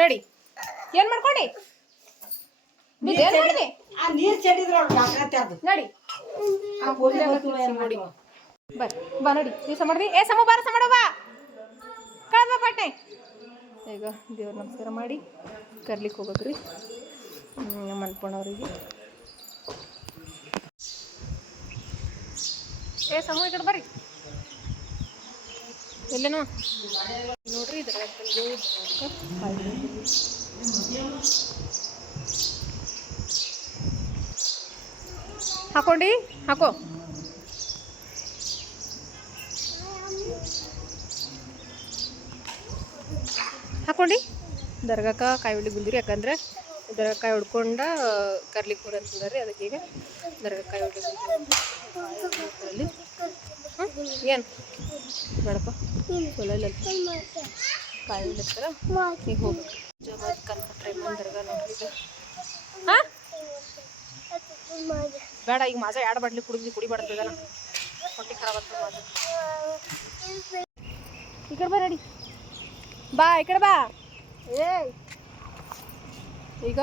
ನಡಿ ಏನ್ ಮಾಡ್ಕೊಂಡಿ ನೀರ್ ಚೆಲ್ಲಿದ್ರ ನಡಿ ಬರ್ರಿ ಬಾ ನಡಿ ದಿವಸ ಮಾಡ್ರಿ ಏ ಸಮ ಬಾರ ಸಮ ಬಾ ಕಳ್ದ ಪಟ್ನೆ ಈಗ ದೇವ್ರ ನಮಸ್ಕಾರ ಮಾಡಿ ಕರ್ಲಿಕ್ಕೆ ಹೋಗ್ಬೇಕ್ರಿ ನಮ್ಮ ಅನ್ಕೊಂಡವ್ರಿಗೆ ಏ ಸಮ ಈ ಕಡೆ ಬರ್ರಿ ಎಲ್ಲೇನೋ ನೋಡ್ರಿ ಇದ್ರ ಹಾಕೊಂಡಿ ಹಾಕೋ ಹಾಕೊಂಡಿ ದರ್ಗಾಕ ಕಾಯಿ ಹೊಡ್ಲಿಕ್ಕೆ ಬಂದಿರಿ ಯಾಕಂದ್ರೆ ದರ್ಗಾ ಕಾಯಿ ಹೊಡ್ಕೊಂಡ ಕರ್ಲಿಕ್ಕೆ ಬರಂತಂದ್ರಿ ಅದಕ್ಕೆ ಈಗ ದರ್ಗಾ ಕಾಯಿ ಹೊಡ್ಲಿಕ್ಕೆ ಏನು ಬೇಡಪ್ಪ ಹೊಲಲ್ಲ ಕಾಯಿ ಹೊಡ್ಲಿಕ್ತಾರ ಈಗ ಹೋಗ್ಬೇಕು ಜಮಾತ್ ಕಲ್ಪಟ್ರೆ ದರ್ಗಾ ನೋಡ್ರಿ ಹಾಂ ಬೇಡ ಈಗ ಮಾಜ ಎರಡು ಬಾಟ್ಲಿ ಕುಡಿಬಾರ್ದು ಹೊಟ್ಟೆ ಖರಾಬ್ ಆಗ್ತದೆ ಮಾಜ ಈ ಕಡೆ ಬಾ ನಡಿ ಬಾ ಈ ಕಡೆ ಬಾ ಏ ಈಗ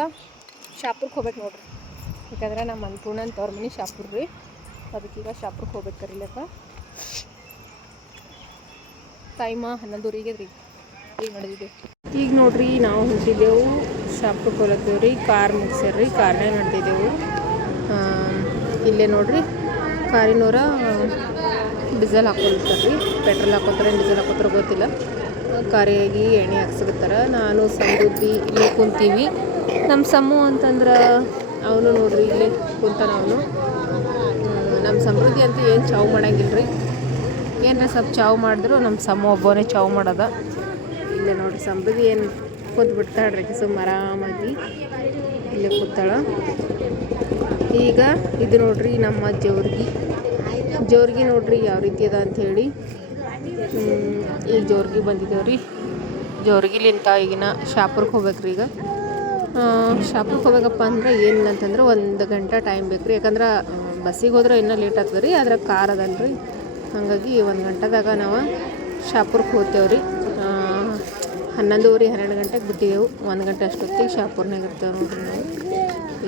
ಶಾಪುರ್ಗೆ ಹೋಗ್ಬೇಕು ನೋಡ್ರಿ ಯಾಕಂದ್ರೆ ನಮ್ಮ ಅನ್ಪೂರ್ಣ ಅಂತ ಅವ್ರ ಮನೆ ಶಾಪುರ್ ರೀ ಅದಕ್ಕೀಗ ಶಾಪುರ್ಗೆ ಹೋಗ್ಬೇಕು ಕರಿಲಕ್ಕ ಟೈಮ 11:00 ರೀ ಈಗ ನಡೆದಿದ್ದೇವೆ ಈಗ ನೋಡ್ರಿ ನಾವು ಹೊಂಟಿದ್ದೆವು ಶಾಪುರ್ಗೆ ಹೋಗ್ಲತ್ತೇವ್ರಿ ಕಾರ್ ಮುಗಿಸ್ಯಾರ್ರಿ ಕಾರ್ನಾಗ ನಡೆದಿದ್ದೆವು ಇಲ್ಲೇ ನೋಡ್ರಿ ಕಾರಿನವರ ಡೀಸೆಲ್ ಹಾಕೊಳ್ತಾರೆ ಪೆಟ್ರೋಲ್ ಹಾಕೋತಾರೆ ಡೀಸೆಲ್ ಹಾಕೋತಾರೆ ಗೊತ್ತಿಲ್ಲ ಕಾರಿಗೆ ಎಣ್ಣೆ ಹಾಕ್ಸಿರ್ತಾರೆ ನಾನು ಸಮೃದ್ಧಿ ಇಲ್ಲೇ ಕುಂತೀವಿ ನಮ್ಮ ಸಮ್ಮು ಅಂತಂದ್ರೆ ಅವನು ನೋಡ್ರಿ ಇಲ್ಲೇ ಕುಂತಾನ ಅವನು ನಮ್ಮ ಸಮೃದ್ಧಿ ಅಂತೂ ಏನು ಚಾವು ಮಾಡಂಗಿಲ್ಲ ರೀ ಏನಾರ ಸ್ವಲ್ಪ ಚಾವು ಮಾಡಿದ್ರು ನಮ್ಮ ಸಮ್ಮು ಒಬ್ಬನೇ ಚಾವು ಮಾಡೋದ ಇಲ್ಲೇ ನೋಡ್ರಿ ಸಮೃದ್ಧಿ ಏನು ಕೂತ್ ಬಿಡ್ತಾಳ್ರಿ ಸುಮ್ಮ ಆರಾಮಾಗಿ ಇಲ್ಲೇ ಕೂತಾಳ ಈಗ ಇದು ನೋಡ್ರಿ ನಮ್ಮ ಜೋರ್ಗಿ ನೋಡ್ರಿ ಯಾವ ರೀತಿ ಅದ ಅಂಥೇಳಿ ಈಗ ಜೋರ್ಗಿ ಬಂದಿದ್ದೇವ್ರಿ ಜೋರ್ಗಿಲಿಂತ ಈಗಿನ ಶಾಪುರ್ಗೆ ಹೋಗ್ಬೇಕ್ರಿ ಈಗ ಶಾಪುರ್ಗೆ ಹೋಗ್ಬೇಕಪ್ಪ ಅಂದ್ರೆ ಏನಿಲ್ಲ ಅಂತಂದ್ರೆ 1 ಗಂಟೆ ಟೈಮ್ ಬೇಕು ರೀ ಯಾಕಂದ್ರೆ ಬಸ್ಸಿಗೆ ಹೋದ್ರೆ ಇನ್ನೂ ಲೇಟ್ ಆಗ್ತದೆ ರೀ ಅದ್ರ ಕಾರ್ ಅದಲ್ರಿ ಹಾಗಾಗಿ 1 ಗಂಟೆದಾಗ ನಾವು ಶಾಪುರ್ಗೆ ಹೋಗ್ತೇವ್ರಿ 11:30 12 ಗಂಟೆಗೆ ಬಿಟ್ಟಿದ್ದೆವು 1 ಗಂಟೆ ಅಷ್ಟೊತ್ತಿಗೆ ಶಾಪುರ್ನಾಗ ಇರ್ತೇವೆ ನೋಡ್ರಿ ನಾವು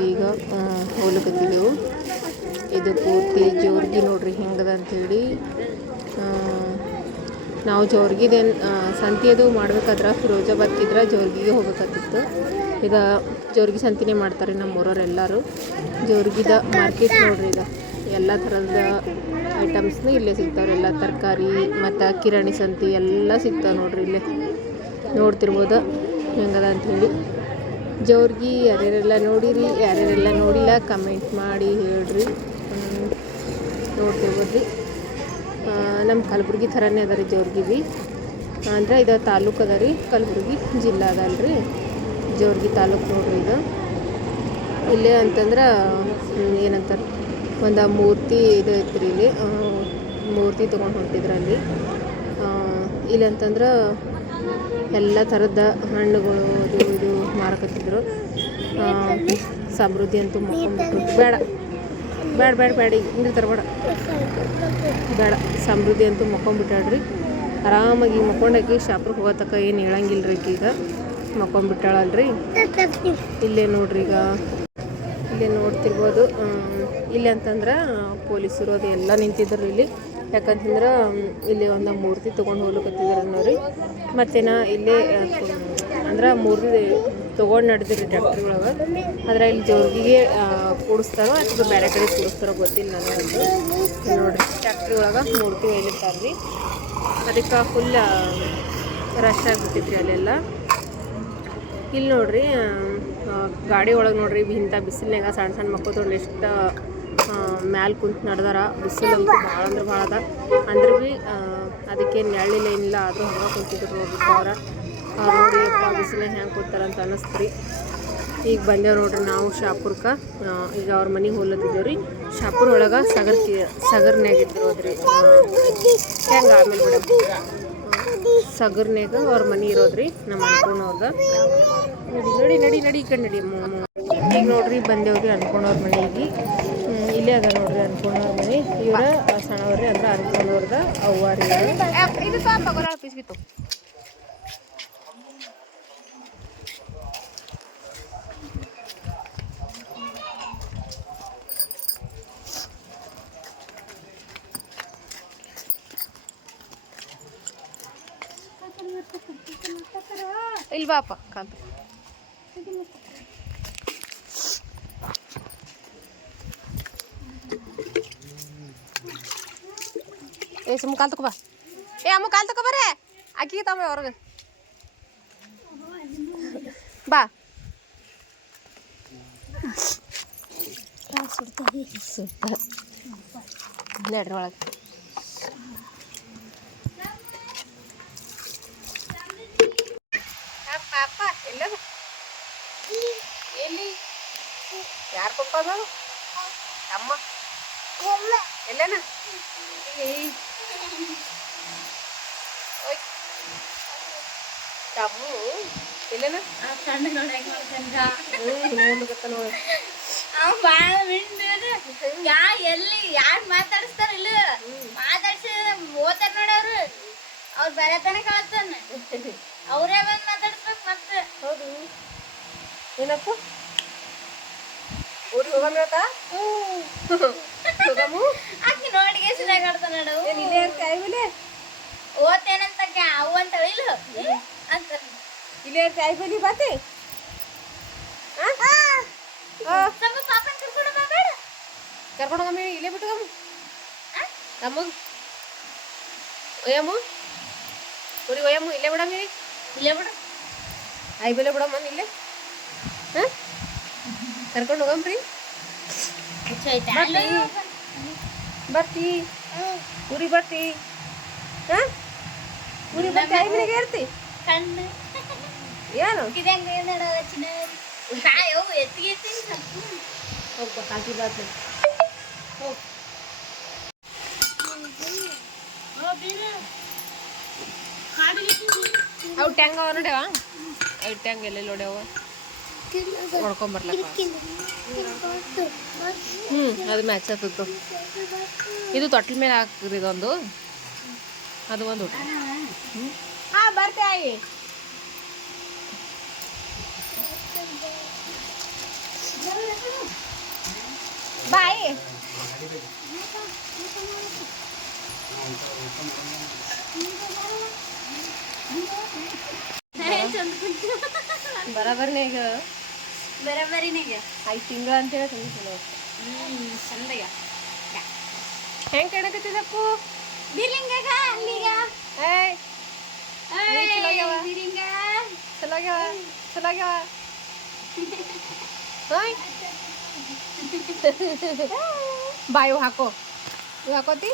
ಈಗ ಹೋಗ್ಲಿಕ್ಕತ್ತಿದ್ದೆವು ಇದು ಪೂರ್ತಿ ಜೋರ್ಗಿ ನೋಡ್ರಿ ಹೆಂಗದ ಅಂಥೇಳಿ ನಾವು ಜೋರ್ಗಿದೇನು ಸಂತಿಯದು ಮಾಡ್ಬೇಕಾದ್ರೆ ಫಿರೋಜಾಬಾದ್ಕಿದ್ರೆ ಜೋರ್ಗಿಗೆ ಹೋಗ್ಬೇಕಾಗಿತ್ತು ಈಗ ಜೋರ್ಗಿ ಸಂತಿನೇ ಮಾಡ್ತಾರೆ ನಮ್ಮ ಊರವರೆಲ್ಲರೂ ಜೋರ್ಗಿದ ಮಾರ್ಕೆಟ್ ನೋಡ್ರಿ ಈಗ ಎಲ್ಲ ಥರದ ಐಟಮ್ಸ್ನು ಇಲ್ಲೇ ಸಿಗ್ತಾವ್ರಿ ಎಲ್ಲ ತರಕಾರಿ ಮತ್ತು ಕಿರಾಣಿ ಸಂತಿ ಎಲ್ಲ ಸಿಗ್ತಾವೆ ನೋಡ್ರಿ ಇಲ್ಲೇ ನೋಡ್ತಿರ್ಬೋದು ಹೆಂಗದ ಅಂಥೇಳಿ ಜೋರ್ಗಿ ಯಾರ್ಯಾರೆಲ್ಲ ನೋಡಿರಿ ಯಾರ್ಯಾರೆಲ್ಲ ನೋಡಿಲ್ಲ ಕಮೆಂಟ್ ಮಾಡಿ ಹೇಳ್ರಿ ನೋಡ್ತಿರ್ಬೋದು ನಮ್ಮ ಕಲಬುರ್ಗಿ ಥರನೇ ಅದ ರೀ ಜೋರ್ಗಿ ಭೀ ಅಂದರೆ ಇದು ತಾಲೂಕು ಅದ ರೀ ಕಲಬುರ್ಗಿ ಜಿಲ್ಲಾ ಅದಲ್ರಿ ಜೋರ್ಗಿ ತಾಲೂಕು ನೋಡ್ರಿ ಇದು ಇಲ್ಲೇ ಅಂತಂದ್ರೆ ಏನಂತಾರೆ ಒಂದು ಮೂರ್ತಿ ಇದು ಐತ್ರಿ ಇಲ್ಲಿ ಮೂರ್ತಿ ತೊಗೊಂಡು ಹೊಂಟಿದ್ರಲ್ಲಿ ಇಲ್ಲಿ ಅಂತಂದ್ರೆ ಎಲ್ಲ ಥರದ ಹಣ್ಣುಗಳು ಅದು ಇದು ಮಾರಕತ್ತಿದ್ರು ಸಮೃದ್ಧಿ ಅಂತೂ ಮಕ್ಕೊಂಡ್ಬಿಟ್ರು ಬೇಡ ಈಗ ಹಿಂದಿರ್ತಾರೆ ಬೇಡ ಸಮೃದ್ಧಿ ಅಂತೂ ಮಕ್ಕೊಂಡ್ಬಿಟ್ಟಾಳ್ರಿ ಆರಾಮಾಗಿ ಮಕ್ಕೊಂಡಾಕಿ ಶಾಪ್ರಿಗೆ ಹೋಗೋತಕ್ಕ ಏನು ಹೇಳಂಗಿಲ್ಲ ರೀ ಈಗ ಮಕ್ಕೊಂಡ್ಬಿಟ್ಟಾಳಲ್ರಿ ಇಲ್ಲೇ ನೋಡ್ರಿ ಈಗ ಇಲ್ಲೇ ನೋಡ್ತಿರ್ಬೋದು ಇಲ್ಲಿ ಅಂತಂದ್ರೆ ಪೊಲೀಸರು ಅದು ಎಲ್ಲ ನಿಂತಿದ್ರು ಇಲ್ಲಿ ಯಾಕಂತಂದ್ರೆ ಇಲ್ಲಿ ಒಂದು ಮೂರ್ತಿ ತೊಗೊಂಡು ಹೋಗ್ಲಿಕ್ಕತ್ತಿದ್ರು ನೋಡ್ರಿ ಮತ್ತೇನ ಇಲ್ಲೇ ಅಂದ್ರೆ ಮೂರ್ತಿ ತೊಗೊಂಡು ನಡೆದಿರಿ ಟ್ಯಾಕ್ಟ್ರಿ ಒಳಗೆ ಆದರೆ ಇಲ್ಲಿ ಜೋರ್ಗಿಗೆ ಕೂಡಿಸ್ತಾರೋ ಅಥವಾ ಬೇರೆ ಕಡೆ ಕೂಡಿಸ್ತಾರೋ ಗೊತ್ತಿಲ್ಲ ನನಗಂತೂ ನೋಡ್ರಿ ಟ್ಯಾಕ್ಟ್ರಿ ಒಳಗೆ ಮೂರ್ತಿ ಒಯ್ಲಿರ್ತಾರೆ ರೀ ಅದಕ್ಕೆ ಫುಲ್ ರಶ್ ಆಗಿಬಿಟ್ಟಿದ್ರಿ ಅಲ್ಲೆಲ್ಲ ಇಲ್ಲಿ ನೋಡ್ರಿ ಗಾಡಿ ಒಳಗೆ ನೋಡ್ರಿ ಇಂಥ ಬಿಸಿಲಿನಾಗ ಸಣ್ಣ ಮಕ್ಕಳು ತೊಗೊಂಡು ಎಷ್ಟು ಮ್ಯಾಲೆ ಕುಂತು ನಡೆದಾರ ಬಿಸಿಲಂತೂ ಭಾಳ ಅಂದ್ರೆ ಭಾಳ ಅದ ಅಂದ್ರೆ ಭೀ ಅದಕ್ಕೆ ನೆರಳಿಲ್ಲ ಏನಿಲ್ಲ ಆದರೂ ಹಂಗೆ ಕುಂತಿದ್ರು ನೋಡ್ರಿ ಅವ್ರು ನೋಡಿ ಅಪ್ಪ ಬಿಸಿಲ ಹೆಂಗೆ ಕೂತಾರಂತ ಅನ್ನಿಸ್ತ್ರಿ ಈಗ ಬಂದೇವು ನೋಡ್ರಿ ನಾವು ಶಾಪುರ್ಗೆ ಈಗ ಅವ್ರ ಮನೆಗೆ ಹೋಗ್ಲತ್ತಿದ್ದೇವೆ ರೀ ಶಾಪುರ್ ಒಳಗೆ ಸಗರ್ನಾಗಿದ್ರು ಅದ್ರಿ ಹೆಂಗೆ ಆಮೇಲೆ ಬಿಡ ಸಗರ್ನಾಗ ಅವ್ರ ಮನೆ ಇರೋದ್ರಿ ನಮ್ಮ ಅನ್ಕೊಂಡವ್ರದ ನಡಿ ಈ ಕಡೆ ನಡಿ ಈಗ ನೋಡ್ರಿ ಬಂದೇವ್ರಿ ಅನ್ಕೊಂಡವ್ರ ಮನೆಗೆ ಇಲ್ಲೇ ಅದ ನೋಡ್ರಿ ಅನ್ಕೊಂಡವ್ರ ಮನೆ ಇವರ ಸಣ್ಣವ್ರಿ ಅಂದ್ರೆ ಅನ್ಕೊಂಡವ್ರದ ಅವ್ವಾರಿ ಇದು ಪೀಸ್ ಬಿತ್ತು ಇಲ್ಲಿ ಬಾಪ ಕಾಂತ ಏ ಸುಮ್ಮ ಕಾಲ್ ತಗೋ ಬಾ. ಏ ಅಮ್ಮ ಕಾಲ್ ತಗೋ ಬರ್ರೆ ಅಕ್ಕಿಗೆ ತಮ್ಮ ಹೊರಗೆ ಬಾ. ಸುತ್ತ ನಡ್ರಿ ಒಳಗೆ. ಪಾಪ ಎಲ್ಲದ ಎಲ್ಲಿ ಯಾರು ಪಪ್ಪ ಅದು ಅಮ್ಮ ಎಲ್ಲನ ತಮ್ಮು ಎಲ್ಲನ ಎಲ್ಲಿ ಯಾರು ಮಾತಾಡಿಸ್ತಾರ ಇಲ್ಲ ಮಾತಾಡ್ಸಿ ಓದ್ತಾರ ನೋಡವ್ರು ಅವ್ರ ಬೇರೆ ತನ ಕಳ್ತಾನ ಅವ್ರೇ ಬಂದ್ ಮಾತಾಡ್ಸ್ಬೇಕು ಮತ್ತೆ. ಹೌದು ಏನಪ್ಪ ಊರಿಗೆ ಹೋಗಮ್ಯಾಕ ಹೋಗಮ್ಮು ಆಕಿ ನೋಡಿಗೆ ಸಿದಾಗಾಡ್ತಾನ ನೋಡು. ಇಲ್ಲೇ ಇರ್ತೀಯ ಐಬಿಲೆ ಓದ್ತೇನಂತ ಅವು ಅಂತ ಇಲ್ಲ ಅಂತ ಇಲ್ಲೇ ಇರ್ತೀಯ ಐಬಿಲಿ ಬಾತಿ ಸ್ವಲ್ಪ ಪಾಪನ್ ಕರ್ಕೊಂಡು ಬಾ ಬೇಡ ಕರ್ಕೊಂಡು ಹೋಗಮ್ಮಿ ಇಲ್ಲೇ ಬಿಟ್ಟು ಹೋಗಮ್ಮ ತಮ್ಮಗ ಒಯ್ಯಮ್ಮು ಊರಿಗೆ ಒಯ್ಯಮ್ಮು ಇಲ್ಲೇ ಬಿಡಮ್ಮಿ ಇಲ್ಲೇ ಬಿಡು ಐಬಿಲೆ ಬಿಡಮ್ಮ ಇಲ್ಲೇ ಹಾಂ ಕರ್ಕೊಂಡು ಹೋಗಮ್ರಿ ಬರ್ತಿ ಊರಿಗೆ ಬರ್ತಿ ಹಾಂ ಊರಿಗೆ ಬರ್ತಿ ಐಬಿಲಿಗೆ ಇರ್ತಿ ಕಣ್ಣು ಏನು ಇದಂಗ ನೋಡ ಚಿನ್ನ ತಾಯೋ ಎತ್ತಿಗೆ ಹೋಗ್ಬಾ ಕಾಕಿ ಬಾತ್ಲೆ ಹೋಗ್ ಅವು ಟ್ಯಾಂಗ್ ಅವ ನೋಡ್ಯಾವ ಅವು ಟ್ಯಾಂಗ್ ಎಲ್ಲೆಲ್ಲಿ ನೋಡ್ಯಾವ ಹೊಡ್ಕೊಂಬರ್ಲಕ್ಕ ಅದು ಮ್ಯಾಚ್ ಆಗ್ತಿತ್ತು. ಇದು ತೊಟ್ಲ ಮೇಲೆ ಹಾಕ್ರಿ ಇದೊಂದು ಅದು ಒಂದು ಹಾಂ ಬರ್ತೆ ಆಯಿ ಬಾಯ್ ಬರಾಬರ್ನಾಗ ಬರಬರಿನಾಗ 5 ತಿಂಗಳು ಅಂತೇಳಿ ತಂದಿಲ್ಲ ಚಂದಗ ಹೆಂಗೆ ಕಾಣಕತ್ತಿದಪ್ಪು ಬಿರಿಂಗಾಗ ಅಲ್ಲಿಗ ಏಯ್ ಬಿರಿಂಗ ಚಲೋ ಆಗ್ಯಾವ ಚಲೋ ಆಗ್ಯಾವ ಹಾಯ್ ಬಾ ಇವು ಹಾಕೋ ಇವು ಹಾಕೋತಿ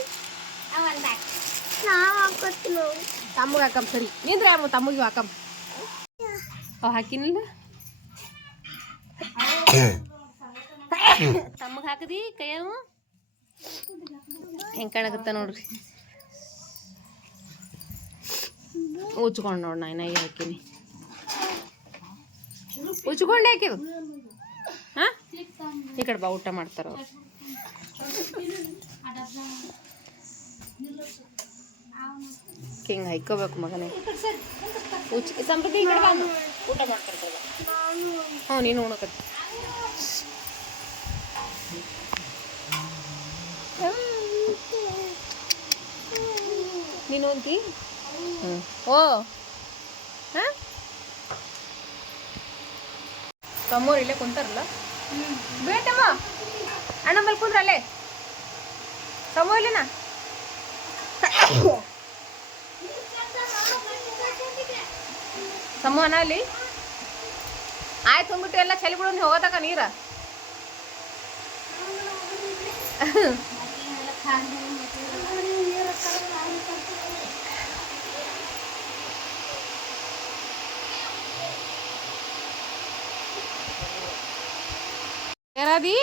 ತಮ್ಮಗೆ ಹಾಕಮ್ ಸರಿ ನಿಂದ್ರೆ ಅಮ್ಮ ತಮ್ಮಗೆ ಹಾಕಮ್ ಅವು ಹಾಕಿನಿಲ್ಲ ತಮ್ಮಗೆ ಹಾಕದಿ ಕೈಯವು ಹೆಂಗೆ ಕಾಣಕತ್ತ ನೋಡ್ರಿ ಉಚ್ಕೊಂಡು ನೋಡ್ ನಾ ಹಾಕೀನಿ ಉಚ್ಕೊಂಡೆ ಹಾಕಿದು ಹಾಂ ಈ ಕಡೆ ಬಾ ಊಟ ಮಾಡ್ತಾರ ಅವ್ರು ಹಿಂಗೆ ಹೈಕೋಬೇಕು ಮಗನೇ ಸಮೃದ್ಧಿ ಈ ಕಡೆ ಬಾ ಊಟ ಮಾಡ್ತಾರೆ ಹ್ಞೂ ನೀನು ಉಣಕತ್ತಿ ನೀನು ಅಂತಿ ಓ ಹಾಂ ತಮ್ಮೋರು ಇಲ್ಲೇ ಕುಂತಾರಲ್ಲ ಬೇಟಮ್ಮ ಅಣ್ಣ ಬಲ್ ಕುಂದ್ರ ಅಲ್ಲೇ ತಮ್ಮೋ ಇಲ್ಲೇನಾ ತಮ್ಮೋ ಅಣ್ಣ ಅಲ್ಲಿ ಆಯ್ತು ಅಂದ್ಬಿಟ್ಟು ಎಲ್ಲ ಚಲಿ ಬಿಡು ನೀವು ಹೋಗೋತಕ ನೀರ ಯಾರಾದಿ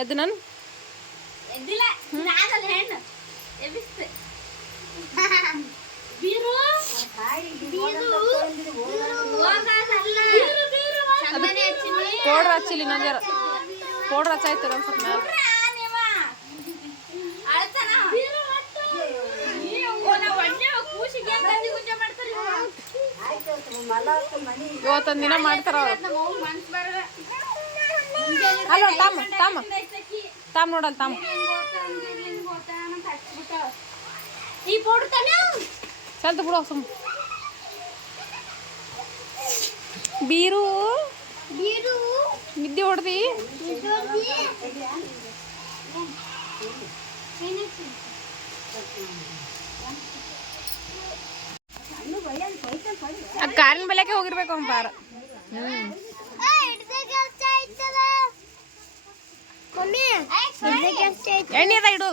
ಎದ್ದು ನಾನು ಎದ್ದಿಲ್ಲ ನಾನಲ್ಲ ಹೆಣ್ಣು ಎಬ್ಬಿಸ್ತೆ ಪೌಡ್ರ್ ಹಚ್ಚಿಲ್ಲ ನಂಜಾರ ಪೌಡ್ರ್ ಹಚ್ಚಾಯ್ತು ಒಂದು ಸ್ವಲ್ಪ ಮ್ಯಾಲ ಇವತ್ತೊಂದು ದಿನ ಮಾಡ್ತಾರ ಅಲ್ಲ ತಾಮ ತಾಮ ತಾಮ ನೋಡಲ್ಲ ತಾಮ ಕಲ್ತು ಬಿಡು ಸುಮ್ಮ ಬೀರು ನಿದ್ದೆ ಹೊಡ್ದಿ ಆ ಕಾರಿನ ಬೆಲೆಗೆ ಹೋಗಿರ್ಬೇಕು ಅವ್ನ ಪಾರ ಎಣ್ಣೆ ಅದ ಇಡು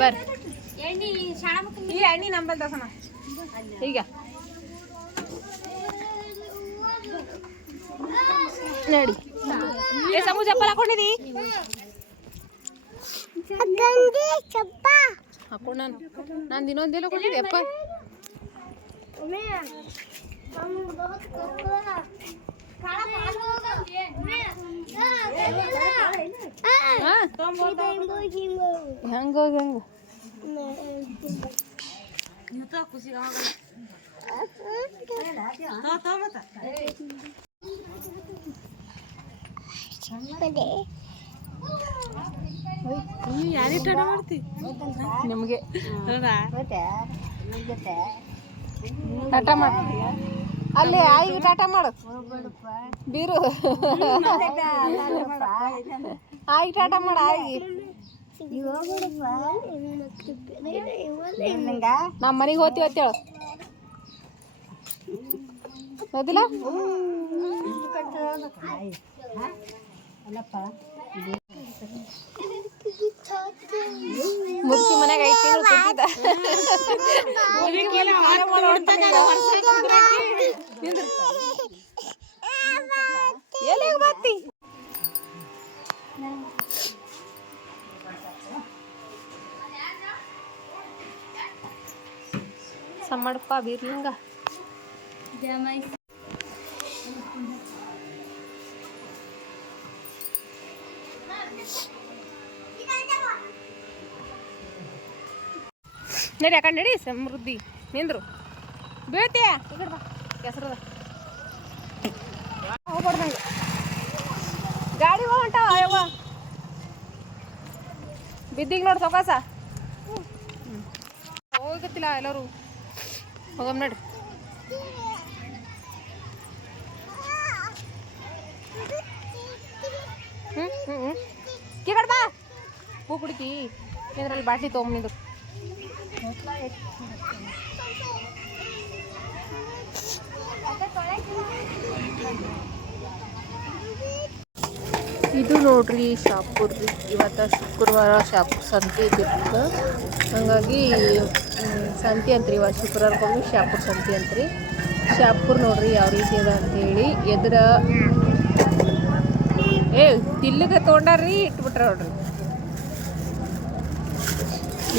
ಬರ್ರಿ ಈ ಎಣ್ಣೆ ನಂಬಲ್ ದಸನ ಈಗ ನಡಿ ಏ ಸಮೂ ಚಪ್ಪಲ್ ಹಾಕೊಂಡಿದಿ ಹಾಕೊಂಡ್ ನಾನು ಇನ್ನೊಂದೇನು ಹಾಕೊಂಡಿದ್ದೆ ಅಪ್ಪ ಹೆಂಗೋಗಿ ಹೆಂಗ ಯಾರಿಟ್ಟ ಮಾಡ್ತಿ ನಿಮಗೆ ಟಾಟಾ ಮಾಡು ಅಲ್ಲಿ ಆಯಿಗೆ ಟಾಟಾ ಮಾಡು ಬೀರು ಆಯಿ ಟಾಟಾ ಮಾಡು ಆಯಿಗೆ ನಮ್ಮ ಮನೆಗೆ ಹೋಗ್ತೀವಿ ಅಂತೇಳು ಹೋದಿಲ್ಲ ಮುದುಕಿ ಮನ್ಯಾಗ 5 ತಿಂಗಳು ಕುಂತಿದ್ದ ಎಲ್ಲಿಗೆ ಬರ್ತಿ ಸಮ್ಮಡಪ್ಪ ಬೀರ್ಲಿಂಗ ನಡಿ ಯಾಕಂಡು ನಡಿ ಸಮೃದ್ಧಿ ನಿಂದ್ರು ಬೀಳ್ತೀಯ ಈ ಬಾ ಕೆಸರದ ಹೋಗ್ಬಾರ್ದಂಗೆ ಗಾಡಿ ಹೊಂಟಾವ ಅಯ್ಯವ್ವ ಬಿದ್ದಿಗೆ ನೋಡಿ ಸೊಕಾಸ ಹೋಗತ್ತಿಲ್ಲ ಎಲ್ಲರೂ ಹೋಗಮ್ ನಡ್ರಿ ಕಿಗಡ್ ಬಾ ಹೂ ಕುಡಿತಿ ಇದ್ರಲ್ಲಿ ಬಾಟ್ಲಿ ತೊಗೊಂಬಂದಿದ್ರು ಇದು ನೋಡ್ರಿ ಶಾಪುರ್ ರೀ ಇವತ್ತು ಶುಕ್ರವಾರ ಶಾಪುರ್ ಸಂತೆ ಇದ್ದಿರ್ತದೆ ಹಾಗಾಗಿ ಸಂತೆ ಅಂತ್ರಿ ಇವತ್ತು ಶುಕ್ರವಾರಕ್ಕೊಮ್ಮೆ ಶಾಪುರ್ ಸಂತೆ ಅಂತ್ರಿ ಶಾಪುರ್ ನೋಡ್ರಿ ಯಾವ ರೀತಿ ಅದ ಅಂಥೇಳಿ ಎದ್ರ ತಿಲ್ಲಿಗೆ ತೊಗೊಂಡಾರ್ರಿ ಇಟ್ಬಿಟ್ರ ನೋಡ್ರಿ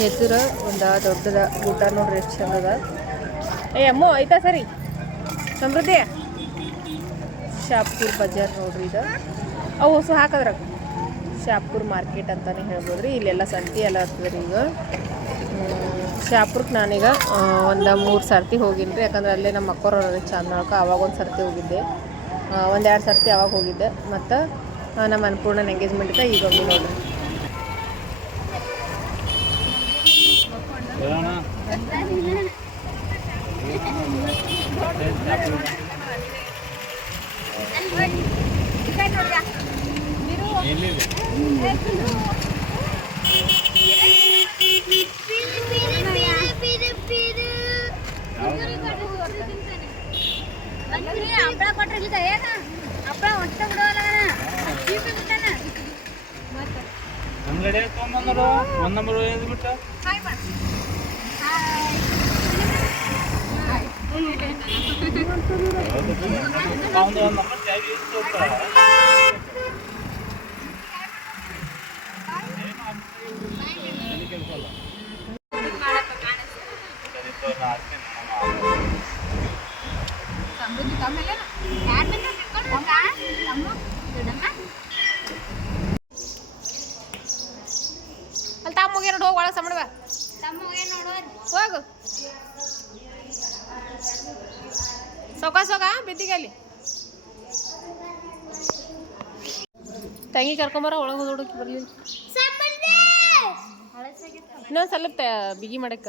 ಎದುರ ಒಂದು ದೊಡ್ಡದ ಊಟ ನೋಡ್ರಿ ಎಷ್ಟು ಚಂದ ಅದ ಅಮ್ಮೋ ಆಯ್ತಾ ಸರಿ ಸಮೃದ್ಧಿ ಶಾಪುರ್ ಬಜಾರ್ ನೋಡ್ರಿ ಇದು ಅವು ಹೊಸ ಹಾಕದ್ರ ಶಾಪುರ್ ಮಾರ್ಕೆಟ್ ಅಂತಲೇ ಹೇಳ್ಬೋದು ರೀ ಇಲ್ಲೆಲ್ಲ ಸಂತೆ ಎಲ್ಲ ಆಗ್ತದೆ ರೀ ಈಗ ಶಾಪುರ್ಗೆ ನಾನೀಗ ಒಂದು 3 ಸರ್ತಿ ಹೋಗಿನಿ ರೀ ಯಾಕಂದ್ರೆ ಅಲ್ಲೇ ನಮ್ಮ ಅಕ್ಕವ್ರವ್ರಿ ಚಾಂದ್ನೊಳಗೆ ಅವಾಗ ಒಂದು ಸರ್ತಿ ಹೋಗಿದ್ದೆ 1-2 ಸರ್ತಿ ಅವಾಗ ಹೋಗಿದ್ದೆ ಮತ್ತು ನಮ್ಮ ಅನ್ನಪೂರ್ಣನ ಎಂಗೇಜ್ಮೆಂಟ್ ಇದ್ದ ಈಗ ಹೋಗಿ ನೋಡ್ರಿ ಹಪ್ಪಳ ಕೊಟ್ರೆ ಇಲ್ಲ ಏನ ಹಪ್ಪಳ ಹೊಟ್ಟೆ ಬಿಡೋಲ್ಲ ಅಂಗಡಿ ತೊಗೊಂಬಂದರು 1 ನಂಬರ್ ಒಯ್ದು ಬಿಟ್ಟು ಹಾಯ್ ಮಾಡು ಒಂದು ನಂಬರ್ ಚಾವಿ ಇತ್ತು ಅಲ್ಲಿ ತಮ್ಮಗೆ ಎರಡು ಹೋಗಿ ಒಳಗೆ ಸಮಡ್ವ ಹೋಗು ಸೊಗ ಬಿದ್ದಿಗೆ ಅಲ್ಲಿ ತಂಗಿ ಕರ್ಕೊಂಬರ ಒಳಗೆ ಹೋದೋಡಕ್ಕೆ ಬರಲಿಲ್ಲ ಇನ್ನೊಂದು ಸ್ವಲ್ಪ ಬಿಗಿ ಮಾಡಕ್ಕ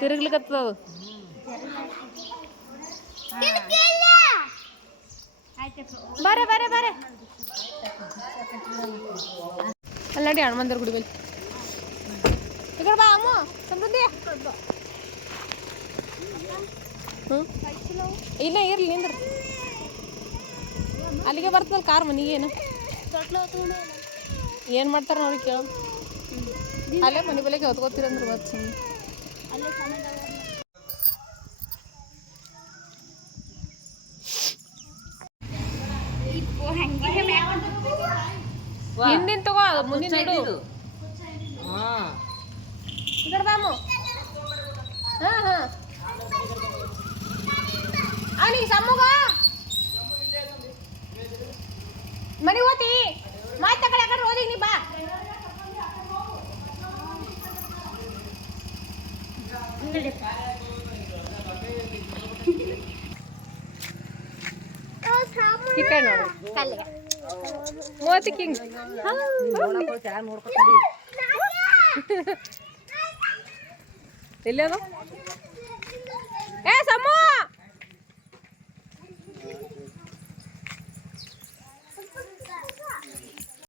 ತಿರುಗ್ಲಿಕ್ಕತ್ತದ ಅದು. ಬಾರೆ ಬಾರೆ ಬಾರೆ ಅಲ್ಲಡಿ ಹನುಮಂತರ ಗುಡಿ ಬಲ್ಲಿ ಈ ಕಡೆ ಬಾ ಅಮ್ಮ ಸಮೃದ್ಧಿ. ಹ್ಞೂ ಇಲ್ಲ ಇರ್ಲಿ ನಿಂದ್ರ ಅಲ್ಲಿಗೆ ಬರ್ತದಲ್ಲ ಕಾರ್ ಮನೆಗೆ ಏನು ಮಾಡ್ತಾರೆ ನೋಡಿ ಕೇಳೋ ಅಲ್ಲೇ ಮನೆ ಬೆಲೆಗೆ ಹೊತ್ಕೋತೀರಂದ್ರೆ ಮತ್ತೆ ಸುಮ್ಮನೆ ಹಿಂದಿನ ತಗೋ ಮುಂದಿನ ಇಡು. ಈ ಕಡೆ ಬಾಮು. ಹಾಂ ಹಾಂ ಅವನಿಗೆ ಸಮ್ಮಗ ಮನೆ ಓದಿ ಮಾತು ತಗೊಳ್ಳಿ ಆ ಕಡೆ ಓದಿ ನೀ ಬಾ. ಚಿಕ್ಕ ನೋಡಿ ಮೂವತ್ತು ಕಿಂಗ್ ಎಲ್ಲದು ಏ ಸಮ್ಮು